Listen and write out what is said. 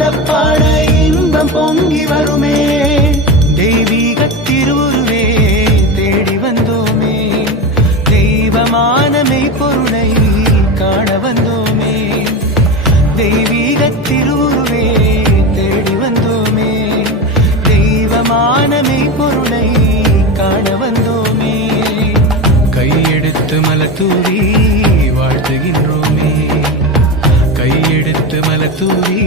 பாட பாட இன்பம் பொங்கி வருமே தெய்வீக திருவுருவே தேடி வந்தோமே தெய்வமான மெய்ப்பொருளை காண வந்தோமே தெய்வீக திருவுருவே தேடி வந்தோமே தெய்வமான மெய்ப்பொருளை காண வந்தோமே கையெடுத்து மலத்தூவி வாழ்த்துகின்றோமே கையெடுத்து மலத்தூவி